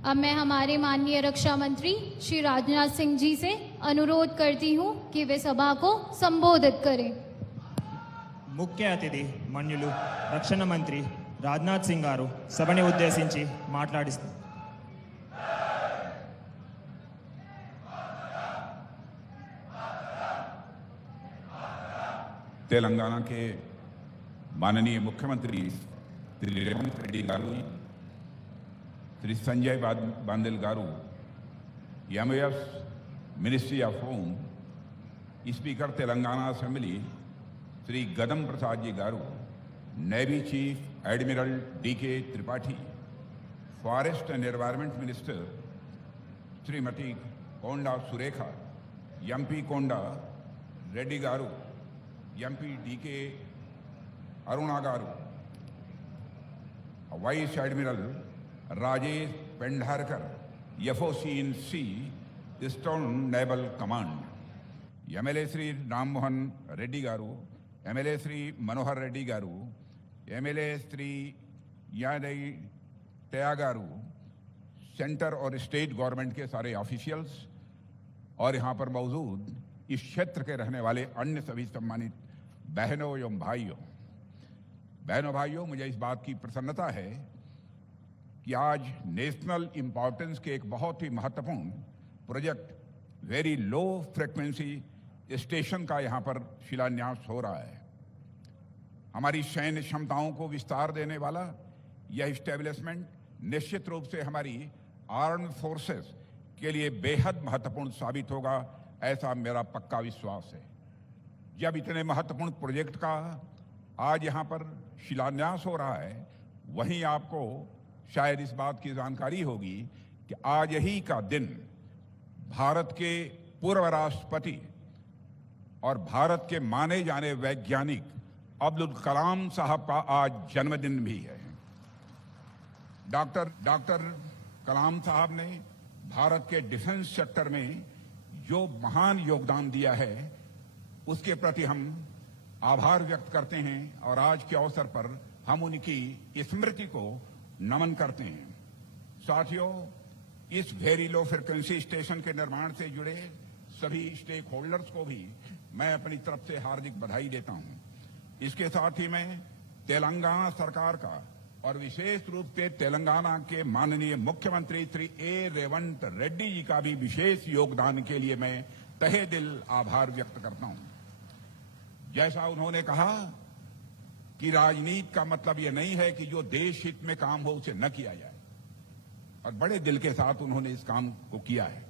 अब मैं हमारे माननीय रक्षा मंत्री श्री राजनाथ सिंह जी से अनुरोध करती हूं कि वे सभा को संबोधित करें। ముఖ్య అతిథి మన్యులు రక్షణ మంత్రి రాజ్నాథ్ సింగ్ గారు సభని ఉద్దేశించి మాట్లాడిస్తారు. तेलंगाना के माननीय मुख्यमंत्री Shri Revanth Reddy garu, Shri Sanjay Bandal garu, MOF ministry of home, speaker Telangana assembly Shri Gaddam Prasad ji garu, navy chief admiral DK Tripathi, forest and environment minister Shrimati Konda Surekha, MP Konda Reddy garu, MP DK Aruna garu, vice admiral Rajesh Pendharkar, FOC in C, eastern naval command, MLA Shri Ram Mohan Reddy garu, MLA Shri Manohar Reddy garu, MLA Shri Yadai Taya garu, centre और स्टेट गवर्नमेंट के सारे officials और यहाँ पर मौजूद इस क्षेत्र के रहने वाले अन्य सभी सम्मानित बहनों एवं भाइयों, मुझे इस बात की प्रसन्नता है कि आज नेशनल इंपॉर्टेंस के एक बहुत ही महत्वपूर्ण project very low frequency station का यहाँ पर शिलान्यास हो रहा है। हमारी सैन्य क्षमताओं को विस्तार देने वाला यह इस्टेब्लिशमेंट निश्चित रूप से हमारी आर्म्ड फोर्सेस के लिए बेहद महत्वपूर्ण साबित होगा, ऐसा मेरा पक्का विश्वास है। जब इतने महत्वपूर्ण प्रोजेक्ट का आज यहाँ पर शिलान्यास हो रहा है, वहीं आपको शायद इस बात की जानकारी होगी कि आज ही का दिन भारत के पूर्व राष्ट्रपति और भारत के माने जाने वैज्ञानिक अब्दुल कलाम साहब का आज जन्मदिन भी है। डॉक्टर कलाम साहब ने भारत के डिफेंस सेक्टर में जो महान योगदान दिया है, उसके प्रति हम आभार व्यक्त करते हैं और आज के अवसर पर हम उनकी स्मृति को नमन करते हैं। साथियों, इस वेरी लो फ्रीक्वेंसी स्टेशन के निर्माण से जुड़े सभी स्टेक होल्डर्स को भी मैं अपनी तरफ से हार्दिक बधाई देता हूं। इसके साथ ही मैं तेलंगाना सरकार का और विशेष रूप से तेलंगाना के माननीय मुख्यमंत्री श्री रेवंत रेड्डी जी का भी विशेष योगदान के लिए मैं तहे दिल आभार व्यक्त करता हूं। जैसा उन्होंने कहा कि राजनीति का मतलब यह नहीं है कि जो देश हित में काम हो उसे न किया जाए, और बड़े दिल के साथ उन्होंने इस काम को किया है।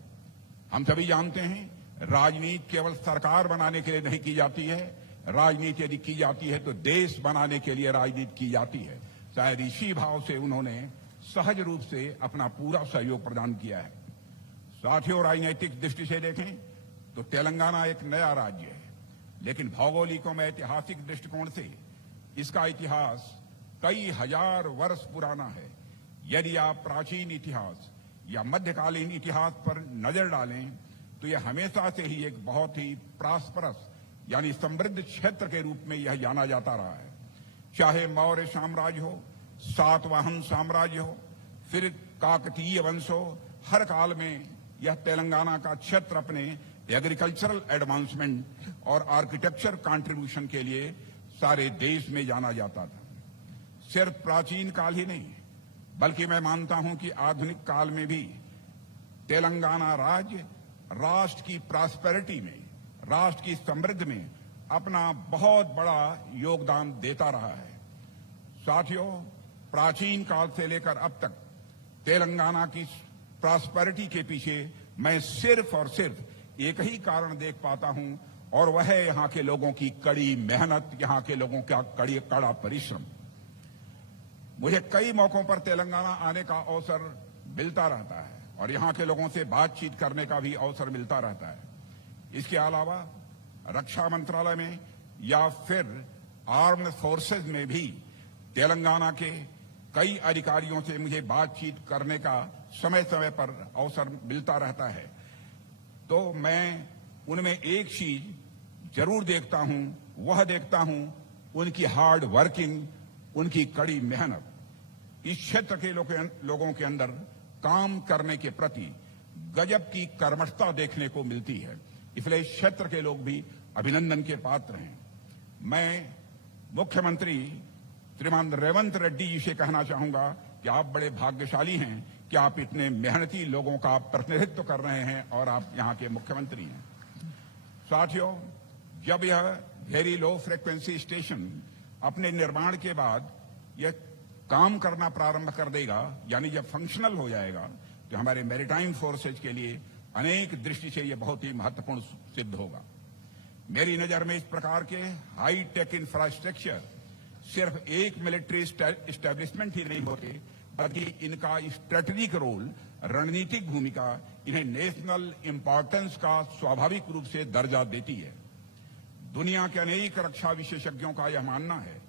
हम सभी जानते हैं राजनीति केवल सरकार बनाने के लिए नहीं की जाती है, राजनीति यदि की जाती है तो देश बनाने के लिए राजनीति की जाती है। शायद इसी भाव से उन्होंने सहज रूप से अपना पूरा सहयोग प्रदान किया है। साथियों, राजनीतिक दृष्टि से देखें तो तेलंगाना एक नया राज्य है, लेकिन भौगोलिक और ऐतिहासिक दृष्टिकोण से इसका इतिहास कई हजार वर्ष पुराना है। यदि आप प्राचीन इतिहास या मध्यकालीन इतिहास पर नजर डालें तो यह हमेशा से ही एक बहुत ही प्रॉस्परस यानी समृद्ध क्षेत्र के रूप में यह जाना जाता रहा है। चाहे मौर्य साम्राज्य हो, सातवाहन साम्राज्य हो, फिर काकतीय वंश हो, हर काल में यह तेलंगाना का क्षेत्र अपने एग्रीकल्चरल एडवांसमेंट और आर्किटेक्चर कंट्रीब्यूशन के लिए सारे देश में जाना जाता था। सिर्फ प्राचीन काल ही नहीं, बल्कि मैं मानता हूं कि आधुनिक काल में भी तेलंगाना राज्य राष्ट्र की प्रॉस्पेरिटी में, राष्ट्र की समृद्धि में अपना बहुत बड़ा योगदान देता रहा है। साथियों, प्राचीन काल से लेकर अब तक तेलंगाना की प्रॉस्पेरिटी के पीछे मैं सिर्फ और सिर्फ एक ही कारण देख पाता हूं, और वह है यहां के लोगों की कड़ी मेहनत, यहां के लोगों का कड़ा परिश्रम। मुझे कई मौकों पर तेलंगाना आने का अवसर मिलता रहता है और यहां के लोगों से बातचीत करने का भी अवसर मिलता रहता है। इसके अलावा रक्षा मंत्रालय में या फिर आर्म्ड फोर्सेज में भी तेलंगाना के कई अधिकारियों से मुझे बातचीत करने का समय समय पर अवसर मिलता रहता है। तो मैं उनमें एक चीज जरूर देखता हूं, वह देखता हूं उनकी हार्ड वर्किंग, उनकी कड़ी मेहनत। इस क्षेत्र के लोगों के अंदर काम करने के प्रति गजब की कर्मठता देखने को मिलती है। इसलिए इस क्षेत्र के लोग भी अभिनंदन के पात्र हैं। मैं मुख्यमंत्री श्रीमान रेवंत रेड्डी जी से कहना चाहूंगा कि आप बड़े भाग्यशाली हैं कि आप इतने मेहनती लोगों का प्रतिनिधित्व कर रहे हैं और आप यहां के मुख्यमंत्री हैं। साथियों, जब यह वेरी लो फ्रीक्वेंसी स्टेशन अपने निर्माण के बाद यह काम करना प्रारंभ कर देगा, यानी जब फंक्शनल हो जाएगा, तो हमारे मैरीटाइम फोर्सेज के लिए अनेक दृष्टि से यह बहुत ही महत्वपूर्ण सिद्ध होगा। मेरी नजर में इस प्रकार के हाई टेक इंफ्रास्ट्रक्चर सिर्फ एक मिलिट्री एस्टेब्लिशमेंट ही नहीं होते, बल्कि इनका स्ट्रेटेजिक रोल, रणनीतिक भूमिका इन्हें नेशनल इंपॉर्टेंस का स्वाभाविक रूप से दर्जा देती है। दुनिया के अनेक रक्षा विशेषज्ञों का यह मानना है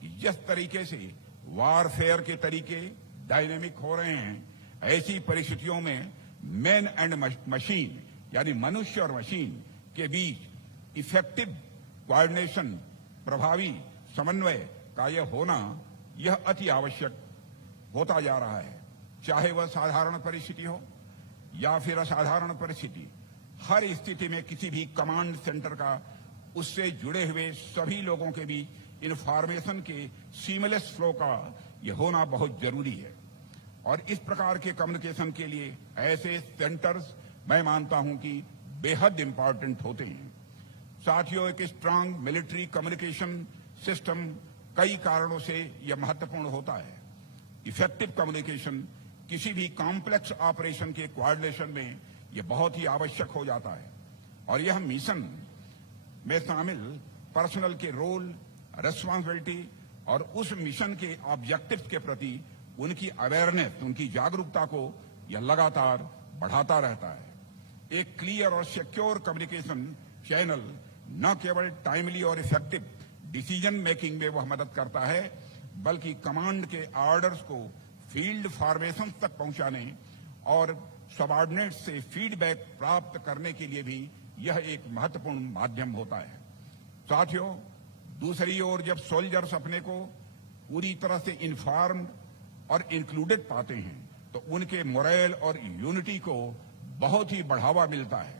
कि जिस तरीके से वारफेयर के तरीके डायनेमिक हो रहे हैं, ऐसी परिस्थितियों में मैन एंड मशीन यानी मनुष्य और मशीन के बीच इफेक्टिव कोऑर्डिनेशन, प्रभावी समन्वय का यह होना यह अति आवश्यक होता जा रहा है। चाहे वह साधारण परिस्थिति हो या फिर असाधारण परिस्थिति, हर स्थिति में किसी भी कमांड सेंटर का उससे जुड़े हुए सभी लोगों के बीच इंफॉर्मेशन के सीमलेस फ्लो का यह होना बहुत जरूरी है। और इस प्रकार के कम्युनिकेशन के लिए ऐसे सेंटर्स मैं मानता हूं कि बेहद इंपॉर्टेंट होते हैं। साथियों, एक स्ट्रांग मिलिट्री कम्युनिकेशन सिस्टम कई कारणों से यह महत्वपूर्ण होता है। इफेक्टिव कम्युनिकेशन किसी भी कॉम्प्लेक्स ऑपरेशन के कोऑर्डिनेशन में यह बहुत ही आवश्यक हो जाता है और यह मिशन में शामिल पर्सनल के रोल, रिस्पांसिबिलिटी और उस मिशन के ऑब्जेक्टिव्स के प्रति उनकी अवेयरनेस, उनकी जागरूकता को यह लगातार बढ़ाता रहता है। एक क्लियर और सिक्योर कम्युनिकेशन चैनल न केवल टाइमली और इफेक्टिव डिसीजन मेकिंग में वह मदद करता है, बल्कि कमांड के ऑर्डर्स को फील्ड फॉर्मेशन तक पहुंचाने और सबऑर्डिनेट से फीडबैक प्राप्त करने के लिए भी यह एक महत्वपूर्ण माध्यम होता है। साथियों, दूसरी ओर जब सोल्जर्स अपने को पूरी तरह से इन्फॉर्म्ड और इंक्लूडेड पाते हैं, तो उनके मोरल और यूनिटी को बहुत ही बढ़ावा मिलता है।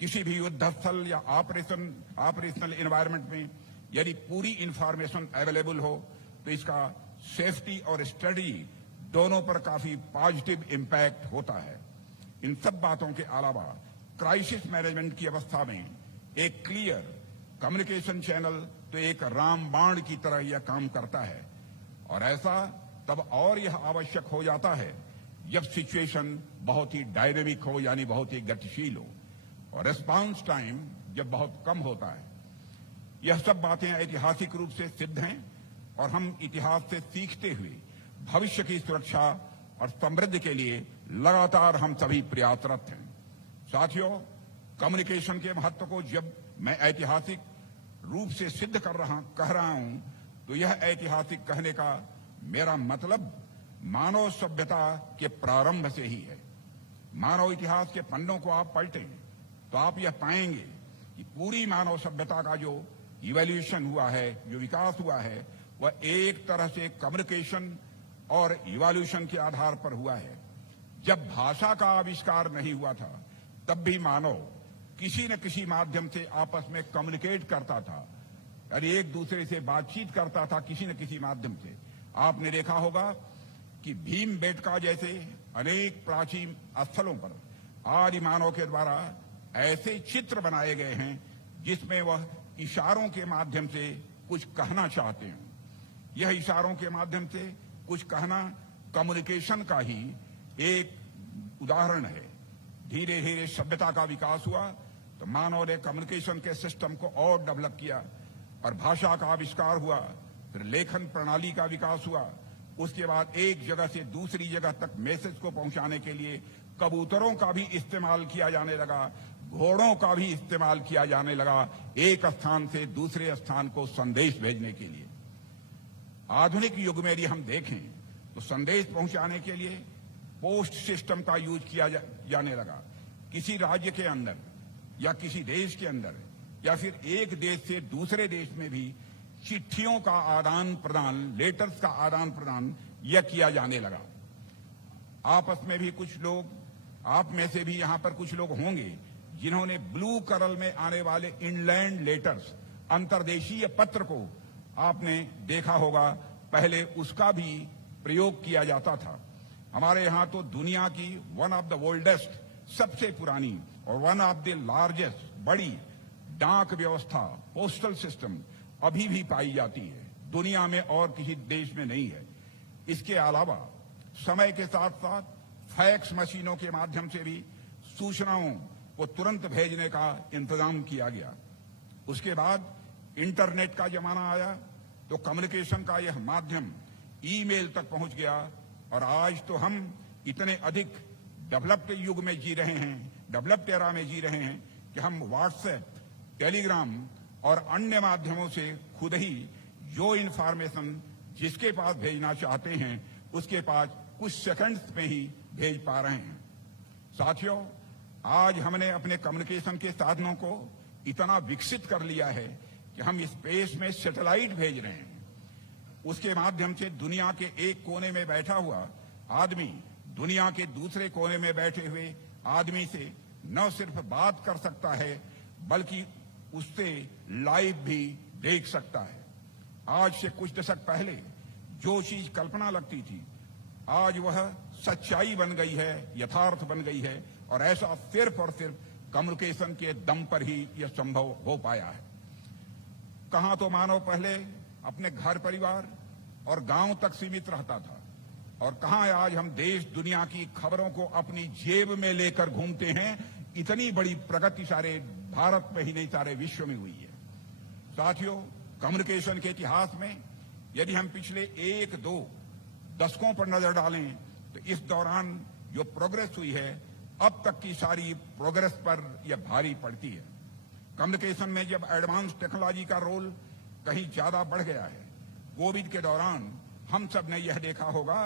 किसी भी युद्ध स्थल या ऑपरेशनल एनवायरनमेंट में यदि पूरी इंफॉर्मेशन अवेलेबल हो, तो इसका सेफ्टी और स्ट्रेटजी दोनों पर काफी पॉजिटिव इंपैक्ट होता है। इन सब बातों के अलावा क्राइसिस मैनेजमेंट की अवस्था में एक क्लियर कम्युनिकेशन चैनल तो एक रामबाण की तरह यह काम करता है, और ऐसा तब और यह आवश्यक हो जाता है जब सिचुएशन बहुत ही डायनेमिक हो, यानी बहुत ही गतिशील हो, और रिस्पांस टाइम जब बहुत कम होता है। यह सब बातें ऐतिहासिक रूप से सिद्ध हैं और हम इतिहास से सीखते हुए भविष्य की सुरक्षा और समृद्धि के लिए लगातार हम सभी प्रयासरत हैं। साथियों, कम्युनिकेशन के महत्व को जब मैं ऐतिहासिक रूप से सिद्ध कह रहा हूं, तो यह ऐतिहासिक कहने का मेरा मतलब मानव सभ्यता के प्रारंभ से ही है। मानव इतिहास के पन्नों को आप पलटें तो आप यह पाएंगे कि पूरी मानव सभ्यता का जो इवोल्यूशन हुआ है, जो विकास हुआ है, वह एक तरह से कम्युनिकेशन और इवोल्यूशन के आधार पर हुआ है। जब भाषा का आविष्कार नहीं हुआ था, तब भी मानव किसी न किसी माध्यम से आपस में कम्युनिकेट करता था, और एक दूसरे से बातचीत करता था किसी न किसी माध्यम से। आपने देखा होगा कि भीमबेटका जैसे अनेक प्राचीन स्थलों पर आदि मानव के द्वारा ऐसे चित्र बनाए गए हैं जिसमें वह इशारों के माध्यम से कुछ कहना चाहते हैं। यह इशारों के माध्यम से कुछ कहना कम्युनिकेशन का ही एक उदाहरण है। धीरे धीरे सभ्यता का विकास हुआ तो मानव ने कम्युनिकेशन के सिस्टम को और डेवलप किया, और भाषा का आविष्कार हुआ, फिर लेखन प्रणाली का विकास हुआ। उसके बाद एक जगह से दूसरी जगह तक मैसेज को पहुंचाने के लिए कबूतरों का भी इस्तेमाल किया जाने लगा, घोड़ों का भी इस्तेमाल किया जाने लगा, एक स्थान से दूसरे स्थान को संदेश भेजने के लिए। आधुनिक युग में यदि हम देखें तो संदेश पहुंचाने के लिए पोस्ट सिस्टम का यूज किया जाने लगा। किसी राज्य के अंदर या किसी देश के अंदर या फिर एक देश से दूसरे देश में भी चिट्ठियों का आदान प्रदान, लेटर्स का आदान प्रदान यह किया जाने लगा। आपस में भी कुछ लोग, आप में से भी यहां पर कुछ लोग होंगे जिन्होंने ब्लू कलर में आने वाले इनलैंड लेटर्स, अंतर्देशीय पत्र को आपने देखा होगा। पहले उसका भी प्रयोग किया जाता था। हमारे यहां तो दुनिया की वन ऑफ द ओल्डेस्ट, सबसे पुरानी और वन ऑफ द लार्जेस्ट, बड़ी डाक व्यवस्था, पोस्टल सिस्टम अभी भी पाई जाती है। दुनिया में और किसी देश में नहीं है। इसके अलावा समय के साथ साथ फैक्स मशीनों के माध्यम से भी सूचनाओं को तुरंत भेजने का इंतजाम किया गया। उसके बाद इंटरनेट का जमाना आया तो कम्युनिकेशन का यह माध्यम ईमेल तक पहुंच गया और आज तो हम इतने अधिक डेवलप्ड युग में जी रहे हैं, डेवलप्ड एरा में जी रहे हैं कि हम व्हाट्सएप, टेलीग्राम और अन्य माध्यमों से खुद ही जो इंफॉर्मेशन जिसके पास भेजना चाहते हैं उसके पास कुछ सेकंड्स में ही भेज पा रहे हैं। साथियों, आज हमने अपने कम्युनिकेशन के साधनों को इतना विकसित कर लिया है कि हम स्पेस में सैटेलाइट भेज रहे हैं। उसके माध्यम से दुनिया के एक कोने में बैठा हुआ आदमी दुनिया के दूसरे कोने में बैठे हुए आदमी से न सिर्फ बात कर सकता है बल्कि उससे लाइव भी देख सकता है। आज से कुछ दशक पहले जो चीज कल्पना लगती थी आज वह सच्चाई बन गई है, यथार्थ बन गई है और ऐसा सिर्फ और सिर्फ कम्युनिकेशन के दम पर ही यह संभव हो पाया है। कहां तो मानव पहले अपने घर परिवार और गांव तक सीमित रहता था और कहां आज हम देश दुनिया की खबरों को अपनी जेब में लेकर घूमते हैं। इतनी बड़ी प्रगति सारे भारत में ही नहीं सारे विश्व में हुई है। साथियों, कम्युनिकेशन के इतिहास में यदि हम पिछले 1-2 दशकों पर नजर डालें तो इस दौरान जो प्रोग्रेस हुई है अब तक की सारी प्रोग्रेस पर यह भारी पड़ती है। कम्युनिकेशन में जब एडवांस टेक्नोलॉजी का रोल कहीं ज्यादा बढ़ गया है। कोविड के दौरान हम सब ने यह देखा होगा,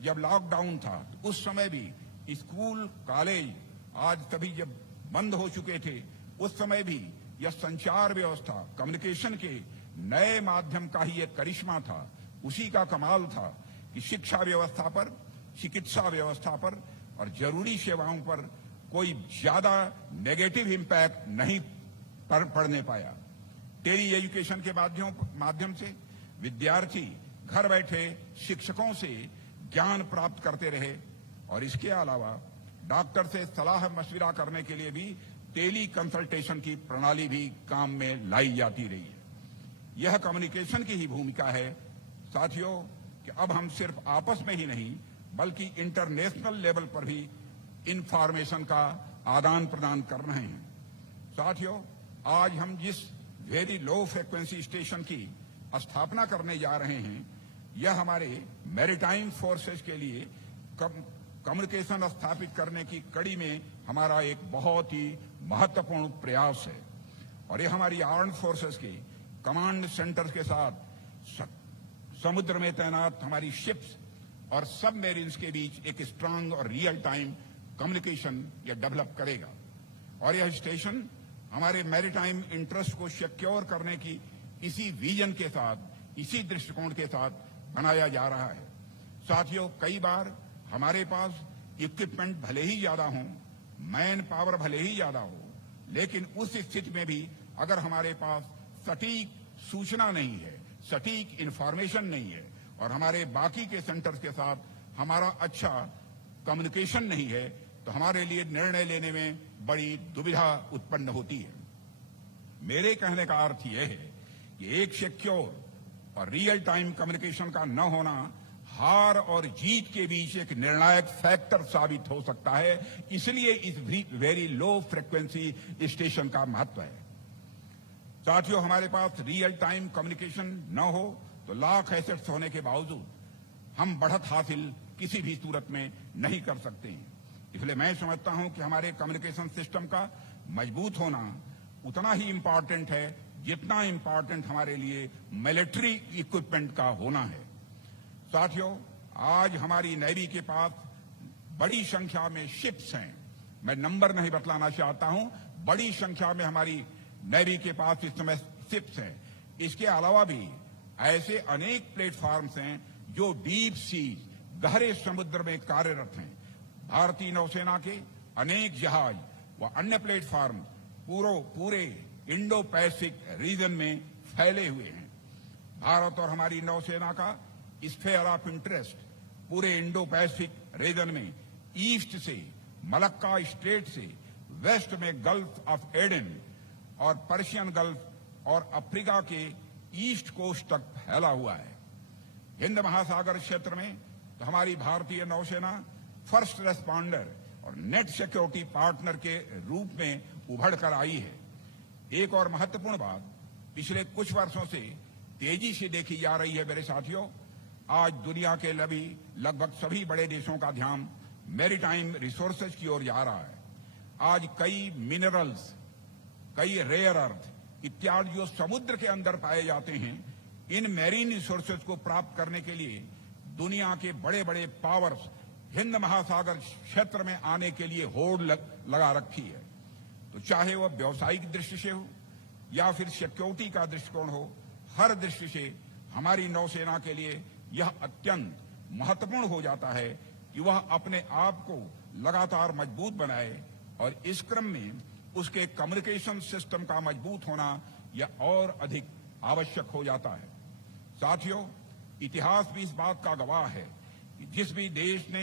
जब लॉकडाउन था तो उस समय भी स्कूल, कॉलेज आज सभी जब बंद हो चुके थे, उस समय भी यह संचार व्यवस्था, कम्युनिकेशन के नए माध्यम का ही एक करिश्मा था। उसी का कमाल था कि शिक्षा व्यवस्था पर, चिकित्सा व्यवस्था पर और जरूरी सेवाओं पर कोई ज्यादा नेगेटिव इम्पैक्ट नहीं पड़ने पाया। टेली एजुकेशन के माध्यम से विद्यार्थी घर बैठे शिक्षकों से ज्ञान प्राप्त करते रहे और इसके अलावा डॉक्टर से सलाह मशविरा करने के लिए भी टेली कंसल्टेशन की प्रणाली भी काम में लाई जाती रही है। यह कम्युनिकेशन की ही भूमिका है साथियों कि अब हम सिर्फ आपस में ही नहीं बल्कि इंटरनेशनल लेवल पर भी इंफॉर्मेशन का आदान प्रदान कर रहे हैं। साथियों, आज हम जिस वेरी लो फ्रीक्वेंसी स्टेशन की स्थापना करने जा रहे हैं यह हमारे मैरीटाइम फोर्सेस के लिए कम्युनिकेशन स्थापित करने की कड़ी में हमारा एक बहुत ही महत्वपूर्ण प्रयास है और यह हमारी आर्म्ड फोर्सेस के कमांड सेंटर्स के साथ समुद्र में तैनात हमारी शिप्स और सबमरीन्स के बीच एक स्ट्रांग और रियल टाइम कम्युनिकेशन यह डेवलप करेगा और यह स्टेशन हमारे मैरीटाइम इंटरेस्ट को सिक्योर करने की इसी विजन के साथ, इसी दृष्टिकोण के साथ बनाया जा रहा है। साथियों, कई बार हमारे पास इक्विपमेंट भले ही ज्यादा हों, मैन पावर भले ही ज्यादा हो, लेकिन उस स्थिति में भी अगर हमारे पास सटीक सूचना नहीं है, सटीक इंफॉर्मेशन नहीं है और हमारे बाकी के सेंटर्स के साथ हमारा अच्छा कम्युनिकेशन नहीं है तो हमारे लिए निर्णय लेने में बड़ी दुविधा उत्पन्न होती है। मेरे कहने का अर्थ यह है कि एक सिक्योर और रियल टाइम कम्युनिकेशन का न होना हार और जीत के बीच एक निर्णायक फैक्टर साबित हो सकता है। इसलिए इस वेरी लो फ्रीक्वेंसी स्टेशन का महत्व है। साथियों, हमारे पास रियल टाइम कम्युनिकेशन न हो तो लाख एसेट्स होने के बावजूद हम बढ़त हासिल किसी भी सूरत में नहीं कर सकते हैं। इसलिए मैं समझता हूं कि हमारे कम्युनिकेशन सिस्टम का मजबूत होना उतना ही इंपॉर्टेंट है जितना इंपॉर्टेंट हमारे लिए मिलिट्री इक्विपमेंट का होना है। साथियों, आज हमारी नेवी के पास बड़ी संख्या में शिप्स हैं। मैं नंबर नहीं बतलाना चाहता हूं, बड़ी संख्या में हमारी नेवी के पास इस समय शिप्स हैं। इसके अलावा भी ऐसे अनेक प्लेटफॉर्म्स हैं जो डीप सी गहरे समुद्र में कार्यरत हैं। भारतीय नौसेना के अनेक जहाज व अन्य प्लेटफॉर्म पूरे इंडो पैसिफिक रीजन में फैले हुए हैं। भारत और हमारी नौसेना का स्फीयर ऑफ इंटरेस्ट पूरे इंडो पैसिफिक रीजन में ईस्ट से मलक्का स्ट्रेट से वेस्ट में गल्फ ऑफ एडन और पर्शियन गल्फ और अफ्रीका के ईस्ट कोस्ट तक फैला हुआ है। हिंद महासागर क्षेत्र में तो हमारी भारतीय नौसेना फर्स्ट रेस्पॉन्डर और नेट सिक्योरिटी पार्टनर के रूप में उभर कर आई है। एक और महत्वपूर्ण बात पिछले कुछ वर्षों से तेजी से देखी जा रही है मेरे साथियों। आज दुनिया के लगभग सभी बड़े देशों का ध्यान मैरीटाइम रिसोर्सेज की ओर जा रहा है। आज कई मिनरल्स, कई रेयर अर्थ इत्यादि जो समुद्र के अंदर पाए जाते हैं, इन मैरीन रिसोर्सेज को प्राप्त करने के लिए दुनिया के बड़े बड़े पावर्स हिंद महासागर क्षेत्र में आने के लिए होड़ लगा रखी है। तो चाहे वह व्यावसायिक दृष्टि से हो या फिर सिक्योरिटी का दृष्टिकोण हो, हर दृष्टि से हमारी नौसेना के लिए यह अत्यंत महत्वपूर्ण हो जाता है कि वह अपने आप को लगातार मजबूत बनाए और इस क्रम में उसके कम्युनिकेशन सिस्टम का मजबूत होना यह और अधिक आवश्यक हो जाता है। साथियों, इतिहास भी इस बात का गवाह है कि जिस भी देश ने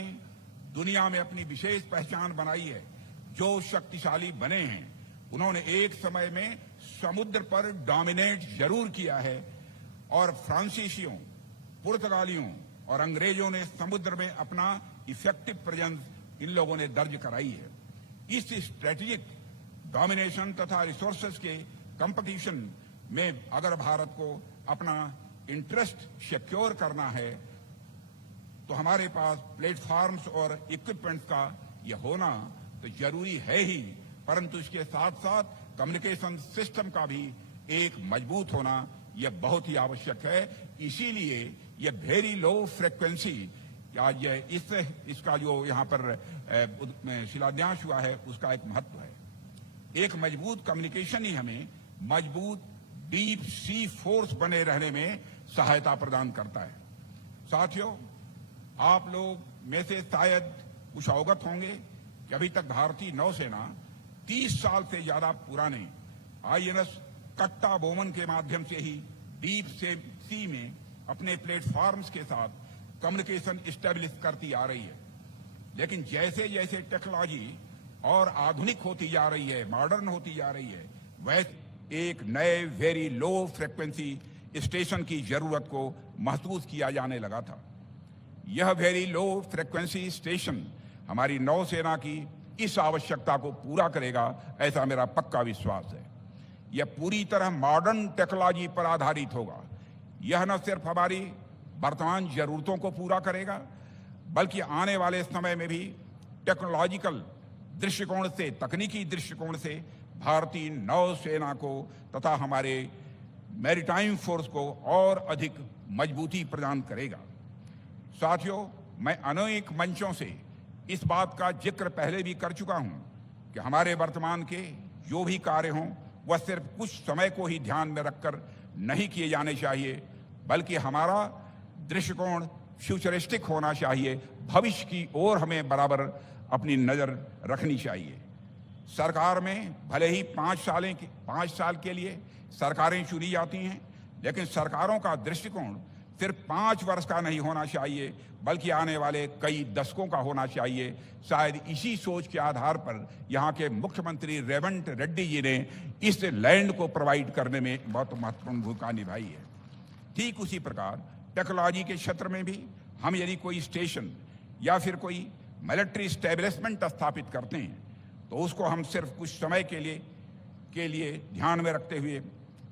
दुनिया में अपनी विशेष पहचान बनाई है, जो शक्तिशाली बने हैं, उन्होंने एक समय में समुद्र पर डोमिनेट जरूर किया है और फ्रांसीसियों, पुर्तगालियों और अंग्रेजों ने समुद्र में अपना इफेक्टिव प्रेजेंस इन लोगों ने दर्ज कराई है। इस स्ट्रेटेजिक डोमिनेशन तथा रिसोर्सेज के कंपटीशन में अगर भारत को अपना इंटरेस्ट सिक्योर करना है तो हमारे पास प्लेटफॉर्म्स और इक्विपमेंट्स का यह होना तो जरूरी है ही, परंतु इसके साथ साथ कम्युनिकेशन सिस्टम का भी एक मजबूत होना यह बहुत ही आवश्यक है। इसीलिए यह वेरी लो फ्रीक्वेंसी आज इसका जो यहाँ पर शिलान्यास हुआ है उसका एक महत्व है। एक मजबूत कम्युनिकेशन ही हमें मजबूत डीप सी फोर्स बने रहने में सहायता प्रदान करता है। साथियों, आप लोग में से शायद कुछ अवगत होंगे कि अभी तक भारतीय नौसेना 30 साल से ज्यादा पुराने आईएनएस कट्टा बोमन के माध्यम से ही डीप सी में अपने प्लेटफॉर्म्स के साथ कम्युनिकेशन स्टेब्लिश करती आ रही है। लेकिन जैसे जैसे टेक्नोलॉजी और आधुनिक होती जा रही है, मॉडर्न होती जा रही है, वैसे एक नए वेरी लो फ्रीक्वेंसी स्टेशन की जरूरत को महसूस किया जाने लगा था। यह वेरी लो फ्रीक्वेंसी स्टेशन हमारी नौसेना की इस आवश्यकता को पूरा करेगा, ऐसा मेरा पक्का विश्वास है। यह पूरी तरह मॉडर्न टेक्नोलॉजी पर आधारित होगा। यह न सिर्फ हमारी वर्तमान जरूरतों को पूरा करेगा, बल्कि आने वाले समय में भी टेक्नोलॉजिकल दृष्टिकोण से, तकनीकी दृष्टिकोण से भारतीय नौसेना को तथा हमारे मैरीटाइम फोर्स को और अधिक मजबूती प्रदान करेगा। साथियों, मैं अनेक मंचों से इस बात का जिक्र पहले भी कर चुका हूं कि हमारे वर्तमान के जो भी कार्य हों वह सिर्फ कुछ समय को ही ध्यान में रखकर नहीं किए जाने चाहिए, बल्कि हमारा दृष्टिकोण फ्यूचरिस्टिक होना चाहिए। भविष्य की ओर हमें बराबर अपनी नजर रखनी चाहिए। सरकार में भले ही 5 साल के लिए सरकारें चुनी जाती हैं, लेकिन सरकारों का दृष्टिकोण सिर्फ 5 वर्ष का नहीं होना चाहिए, बल्कि आने वाले कई दशकों का होना चाहिए। शायद इसी सोच के आधार पर यहाँ के मुख्यमंत्री रेवंत रेड्डी जी ने इस लैंड को प्रोवाइड करने में बहुत महत्वपूर्ण भूमिका निभाई है। ठीक उसी प्रकार टेक्नोलॉजी के क्षेत्र में भी हम यदि कोई स्टेशन या फिर कोई मिलिट्री स्टैब्लिशमेंट स्थापित करते हैं तो उसको हम सिर्फ कुछ समय के लिए ध्यान में रखते हुए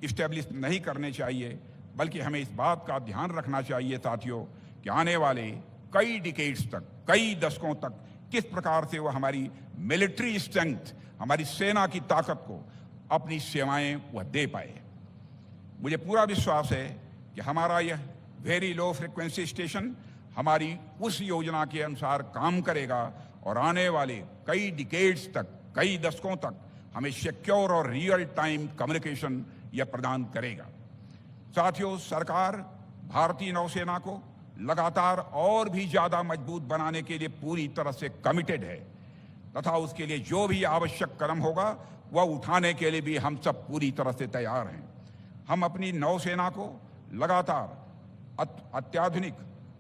इस्टेब्लिश नहीं करने चाहिए, बल्कि हमें इस बात का ध्यान रखना चाहिए साथियों कि आने वाले कई डिकेड्स तक, कई दशकों तक किस प्रकार से वह हमारी मिलिट्री स्ट्रेंथ, हमारी सेना की ताकत को अपनी सेवाएं वह दे पाए। मुझे पूरा विश्वास है कि हमारा यह वेरी लो फ्रीक्वेंसी स्टेशन हमारी उस योजना के अनुसार काम करेगा और आने वाले कई डिकेड्स तक, कई दशकों तक हमें सिक्योर और रियल टाइम कम्युनिकेशन यह प्रदान करेगा। साथियों, सरकार भारतीय नौसेना को लगातार और भी ज्यादा मजबूत बनाने के लिए पूरी तरह से कमिटेड है तथा उसके लिए जो भी आवश्यक कदम होगा वह उठाने के लिए भी हम सब पूरी तरह से तैयार हैं। हम अपनी नौसेना को लगातार अत्याधुनिक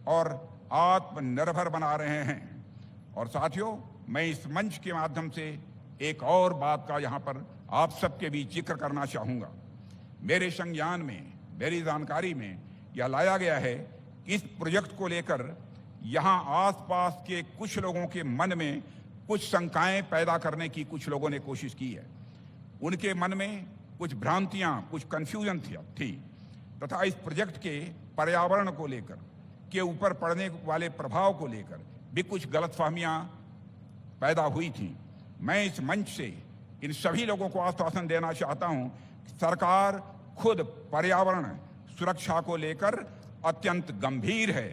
और आत्मनिर्भर बना रहे हैं। और साथियों, मैं इस मंच के माध्यम से एक और बात का यहाँ पर आप सबके बीच जिक्र करना चाहूँगा। मेरे संज्ञान में, मेरी जानकारी में यह लाया गया है कि इस प्रोजेक्ट को लेकर यहाँ आसपास के कुछ लोगों के मन में कुछ शंकाएं पैदा करने की कुछ लोगों ने कोशिश की है। उनके मन में कुछ भ्रांतियां, कुछ कंफ्यूजन थी तथा इस प्रोजेक्ट के पर्यावरण को लेकर के ऊपर पड़ने वाले प्रभाव को लेकर भी कुछ गलतफहमियां पैदा हुई थी। मैं इस मंच से इन सभी लोगों को आश्वासन देना चाहता हूं कि सरकार खुद पर्यावरण सुरक्षा को लेकर अत्यंत गंभीर है।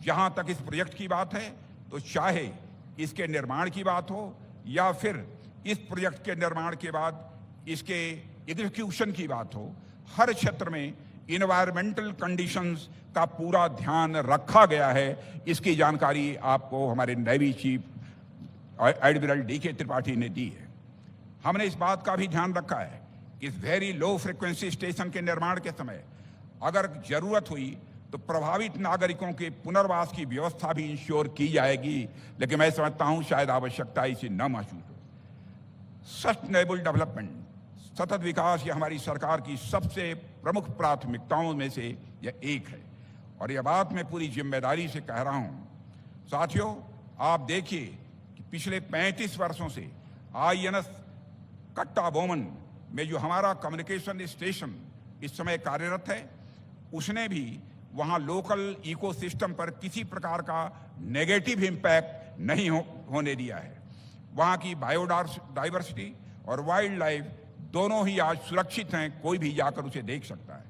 जहां तक इस प्रोजेक्ट की बात है तो चाहे इसके निर्माण की बात हो या फिर इस प्रोजेक्ट के निर्माण के बाद इसके एग्जीक्यूशन की बात हो, हर क्षेत्र में इन्वायरमेंटल कंडीशंस का पूरा ध्यान रखा गया है। इसकी जानकारी आपको हमारे navy chief admiral DK. Tripathi ने दी है। हमने इस बात का भी ध्यान रखा है कि इस वेरी लो फ्रिक्वेंसी स्टेशन के निर्माण के समय अगर जरूरत हुई तो प्रभावित नागरिकों के पुनर्वास की व्यवस्था भी इंश्योर की जाएगी, लेकिन मैं समझता हूं शायद आवश्यकता इसे न महसूस हो। सस्टेनेबल डेवलपमेंट, सतत विकास, ये हमारी सरकार की सबसे प्रमुख प्राथमिकताओं में से यह एक है और यह बात मैं पूरी जिम्मेदारी से कह रहा हूं। साथियों, आप देखिए कि पिछले 35 वर्षों से INS कट्टाबोमन में जो हमारा कम्युनिकेशन स्टेशन इस समय कार्यरत है, उसने भी वहां लोकल इकोसिस्टम पर किसी प्रकार का नेगेटिव इम्पैक्ट नहीं होने दिया है। वहां की बायोडाइवर्सिटी और वाइल्ड लाइफ दोनों ही आज सुरक्षित हैं, कोई भी जाकर उसे देख सकता है।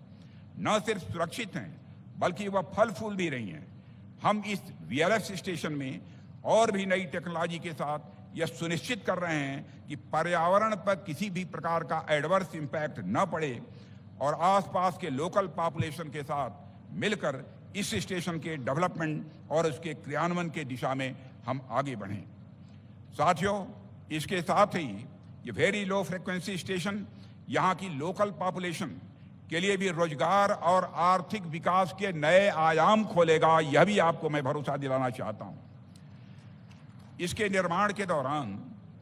न सिर्फ सुरक्षित हैं बल्कि वह फल फूल भी रही हैं। हम इस VLS स्टेशन में और भी नई टेक्नोलॉजी के साथ यह सुनिश्चित कर रहे हैं कि पर्यावरण पर किसी भी प्रकार का एडवर्स इम्पैक्ट न पड़े और आसपास के लोकल पॉपुलेशन के साथ मिलकर इस स्टेशन के डेवलपमेंट और उसके क्रियान्वयन के दिशा में हम आगे बढ़ें। साथियों, इसके साथ ही ये वेरी लो फ्रिक्वेंसी स्टेशन यहाँ की लोकल पॉपुलेशन के लिए भी रोजगार और आर्थिक विकास के नए आयाम खोलेगा, यह भी आपको मैं भरोसा दिलाना चाहता हूँ। इसके निर्माण के दौरान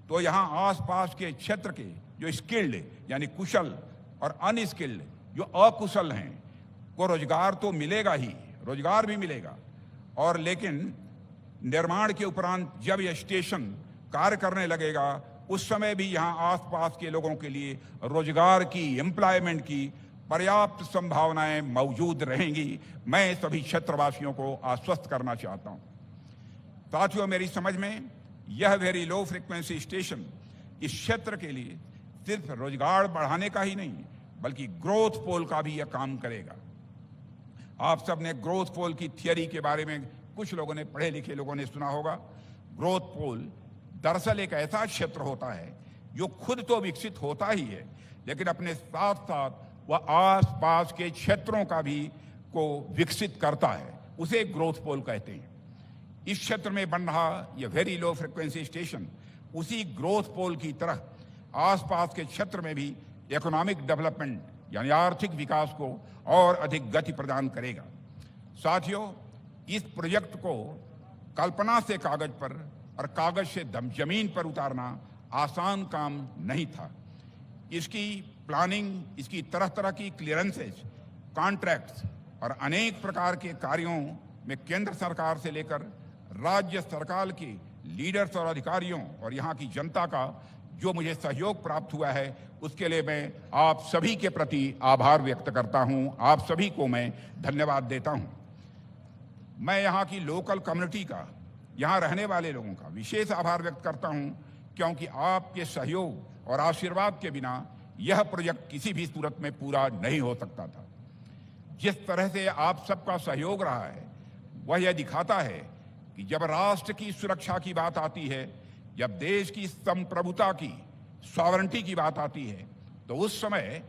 तो यहाँ आसपास के क्षेत्र के जो स्किल्ड यानी कुशल और अनस्किल्ड जो अकुशल हैं को रोजगार तो मिलेगा ही, रोजगार भी मिलेगा, और लेकिन निर्माण के उपरांत जब यह स्टेशन कार्य करने लगेगा उस समय भी यहाँ आसपास के लोगों के लिए रोजगार की, एम्प्लॉयमेंट की पर्याप्त संभावनाएं मौजूद रहेंगी। मैं सभी क्षेत्रवासियों को आश्वस्त करना चाहता हूँ। साथियों, मेरी समझ में यह वेरी लो फ्रिक्वेंसी स्टेशन इस क्षेत्र के लिए सिर्फ रोजगार बढ़ाने का ही नहीं बल्कि ग्रोथ पोल का भी यह काम करेगा। आप सब ने ग्रोथ पोल की थियरी के बारे में कुछ लोगों ने, पढ़े लिखे लोगों ने सुना होगा। ग्रोथ पोल दरअसल एक ऐसा क्षेत्र होता है जो खुद तो विकसित होता ही है लेकिन अपने साथ साथ वह आसपास के क्षेत्रों का भी को विकसित करता है, उसे ग्रोथ पोल कहते हैं। इस क्षेत्र में बन रहा यह वेरी लो फ्रिक्वेंसी स्टेशन उसी ग्रोथ पोल की तरह आसपास के क्षेत्र में भी इकोनॉमिक डेवलपमेंट यानी आर्थिक विकास को और अधिक गति प्रदान करेगा। साथियों, इस प्रोजेक्ट को कल्पना से कागज पर और कागज से जमीन पर उतारना आसान काम नहीं था। इसकी प्लानिंग, इसकी तरह तरह की क्लियरेंसेज, कॉन्ट्रैक्ट्स और अनेक प्रकार के कार्यों में केंद्र सरकार से लेकर राज्य सरकार के लीडर्स और अधिकारियों और यहाँ की जनता का जो मुझे सहयोग प्राप्त हुआ है उसके लिए मैं आप सभी के प्रति आभार व्यक्त करता हूँ। आप सभी को मैं धन्यवाद देता हूँ। मैं यहाँ की लोकल कम्युनिटी का, यहाँ रहने वाले लोगों का विशेष आभार व्यक्त करता हूँ क्योंकि आपके सहयोग और आशीर्वाद के बिना यह प्रोजेक्ट किसी भी सूरत में पूरा नहीं हो सकता था। जिस तरह से आप सबका सहयोग रहा है वह यह दिखाता है कि जब राष्ट्र की सुरक्षा की बात आती है, जब देश की संप्रभुता की, सॉवरेंटी की बात आती है, तो उस समय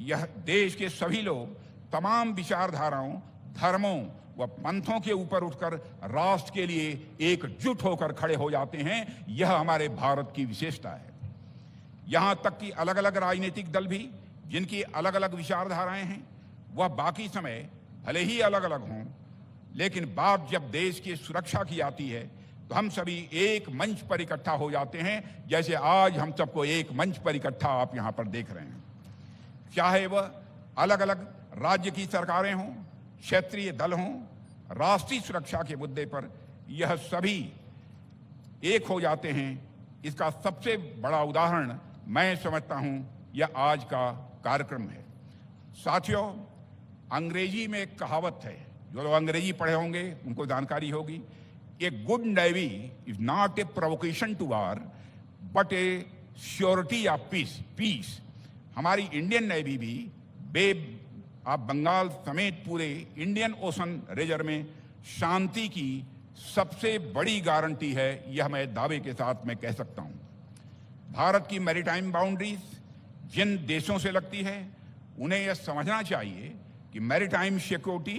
यह देश के सभी लोग तमाम विचारधाराओं, धर्मों वह पंथों के ऊपर उठकर राष्ट्र के लिए एकजुट होकर खड़े हो जाते हैं। यह हमारे भारत की विशेषता है। यहां तक कि अलग अलग राजनीतिक दल भी, जिनकी अलग अलग विचारधाराएं हैं, वह बाकी समय भले ही अलग अलग हों, लेकिन बात जब देश की सुरक्षा की आती है तो हम सभी एक मंच पर इकट्ठा हो जाते हैं, जैसे आज हम सबको एक मंच पर इकट्ठा आप यहां पर देख रहे हैं। चाहे वह अलग अलग राज्य की सरकारें हों, क्षेत्रीय दल हों, राष्ट्रीय सुरक्षा के मुद्दे पर यह सभी एक हो जाते हैं। इसका सबसे बड़ा उदाहरण मैं समझता हूं यह आज का कार्यक्रम है। साथियों, अंग्रेजी में एक कहावत है, जो लोग अंग्रेजी पढ़े होंगे उनको जानकारी होगी। A good navy is not a provocation to war but a surety of peace. हमारी इंडियन नेवी भी आप बंगाल समेत पूरे इंडियन ओशन रीजन में शांति की सबसे बड़ी गारंटी है, यह मैं दावे के साथ मैं कह सकता हूं। भारत की मैरीटाइम बाउंड्रीज जिन देशों से लगती है, उन्हें यह समझना चाहिए कि मैरीटाइम सिक्योरिटी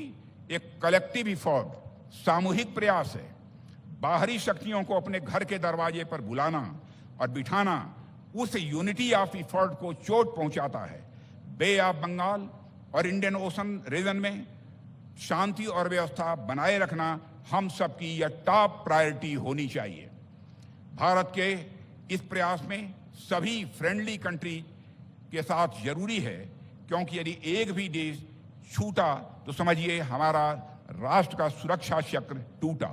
एक कलेक्टिव इफोर्ट, सामूहिक प्रयास है। बाहरी शक्तियों को अपने घर के दरवाजे पर बुलाना और बिठाना उस यूनिटी ऑफ इफोर्ट को चोट पहुंचाता है। बे ऑफ बंगाल और इंडियन ओशन रीजन में शांति और व्यवस्था बनाए रखना हम सबकी यह टॉप प्रायोरिटी होनी चाहिए। भारत के इस प्रयास में सभी फ्रेंडली कंट्री के साथ जरूरी है, क्योंकि यदि एक भी देश छूटा तो समझिए हमारा राष्ट्र का सुरक्षा चक्र टूटा।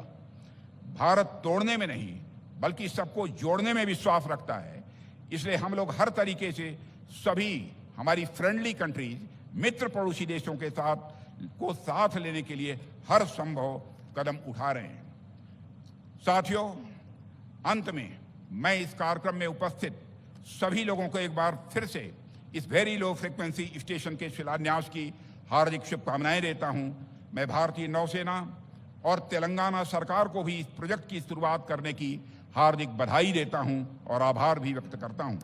भारत तोड़ने में नहीं बल्कि सबको जोड़ने में विश्वास रखता है। इसलिए हम लोग हर तरीके से सभी हमारी फ्रेंडली कंट्रीज, मित्र पड़ोसी देशों के साथ लेने के लिए हर संभव कदम उठा रहे हैं। साथियों, अंत में मैं इस कार्यक्रम में उपस्थित सभी लोगों को एक बार फिर से इस वेरी लो फ्रीक्वेंसी स्टेशन के शिलान्यास की हार्दिक शुभकामनाएं देता हूं। मैं भारतीय नौसेना और तेलंगाना सरकार को भी इस प्रोजेक्ट की शुरुआत करने की हार्दिक बधाई देता हूं और आभार भी व्यक्त करता हूं।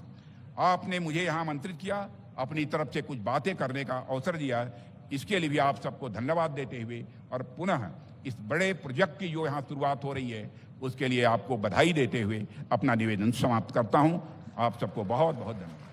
आपने मुझे यहां आमंत्रित किया, अपनी तरफ से कुछ बातें करने का अवसर दिया, इसके लिए भी आप सबको धन्यवाद देते हुए और पुनः इस बड़े प्रोजेक्ट की जो यहाँ शुरुआत हो रही है उसके लिए आपको बधाई देते हुए अपना निवेदन समाप्त करता हूं। आप सबको बहुत बहुत धन्यवाद।